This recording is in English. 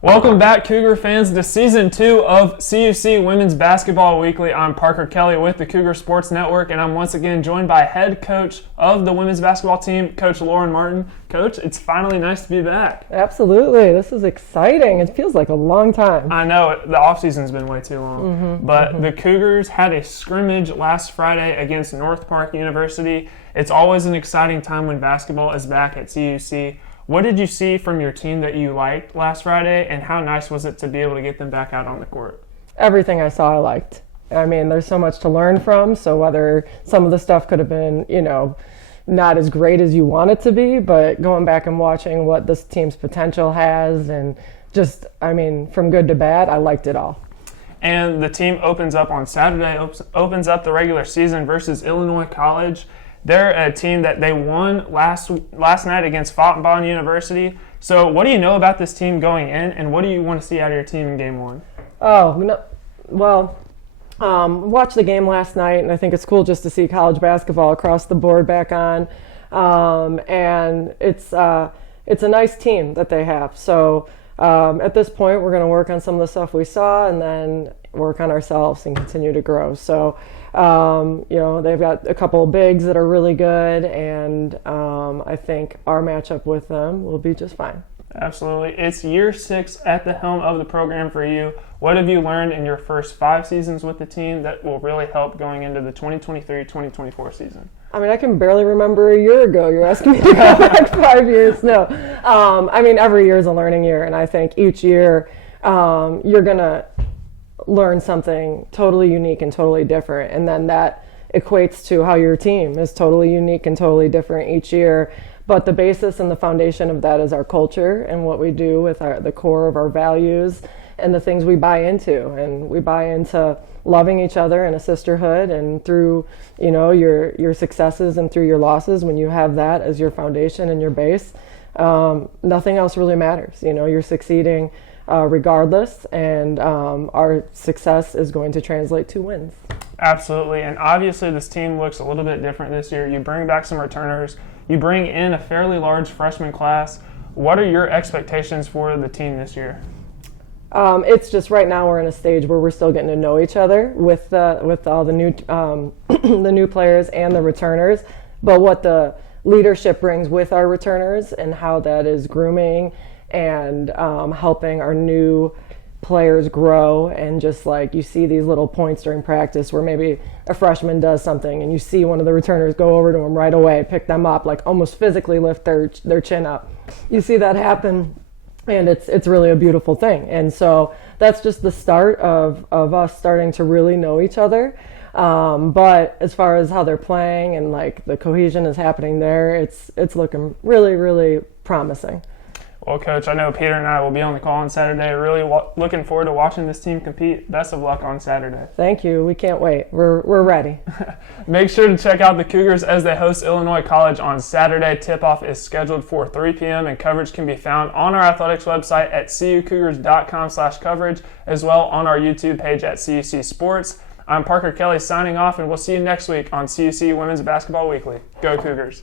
Welcome back, Cougar fans, to Season 2 of CUC Women's Basketball Weekly. I'm Parker Kelly with the Cougar Sports Network, and I'm once again joined by head coach of the women's basketball team, Coach Lauren Martin. Coach, it's finally nice to be back. Absolutely. This is exciting. It feels like a long time. I know. The offseason's been way too long. The Cougars had a scrimmage last Friday against North Park University. It's always an exciting time when basketball is back at CUC. What did you see from your team that you liked last Friday, and how nice was it to be able to get them back out on the court? Everything I saw I liked. I mean, there's so much to learn from, so whether some of the stuff could have been, not as great as you want it to be, but going back and watching what this team's potential has and just, from good to bad, I liked it all. And the team opens up on Saturday, opens up the regular season versus Illinois College. They're a team that they won last night against Fountain University. So what do you know about this team going in, and what do you want to see out of your team in Game 1? Watched the game last night, and I think it's cool just to see college basketball across the board back on. And it's a nice team that they have. So at this point, we're going to work on some of the stuff we saw and then work on ourselves and continue to grow. So they've got a couple of bigs that are really good, and I think our matchup with them will be just fine. Absolutely. It's year 6 at the helm of the program for you. What have you learned in your first 5 seasons with the team that will really help going into the 2023-2024 season? I can barely remember a year ago. You're asking me to go back 5 years. No. Every year is a learning year, and I think each year you're going to learn something totally unique and totally different, and then that equates to how your team is totally unique and totally different each year. But the basis and the foundation of that is our culture and what we do with the core of our values and the things we buy into. And we buy into loving each other and a sisterhood, and through your successes and through your losses, when you have that as your foundation and your base, nothing else really matters. You're succeeding regardless, and our success is going to translate to wins. Absolutely, and obviously this team looks a little bit different this year. You bring back some returners. You bring in a fairly large freshman class. What are your expectations for the team this year? It's just right now we're in a stage where we're still getting to know each other with all the new the new players and the returners. But what the leadership brings with our returners and how that is grooming and helping our new players grow, and just like you see these little points during practice where maybe a freshman does something and you see one of the returners go over to him right away, pick them up, like almost physically lift their chin up. You see that happen, and it's really a beautiful thing. And so that's just the start of us starting to really know each other. But as far as how they're playing and like the cohesion is happening there, it's looking really, really promising. Well, Coach, I know Peter and I will be on the call on Saturday. Really looking forward to watching this team compete. Best of luck on Saturday. Thank you. We can't wait. We're ready. Make sure to check out the Cougars as they host Illinois College on Saturday. Tip-off is scheduled for 3 p.m., and coverage can be found on our athletics website at cucougars.com/coverage, as well on our YouTube page at CUC Sports. I'm Parker Kelly signing off, and we'll see you next week on CUC Women's Basketball Weekly. Go Cougars.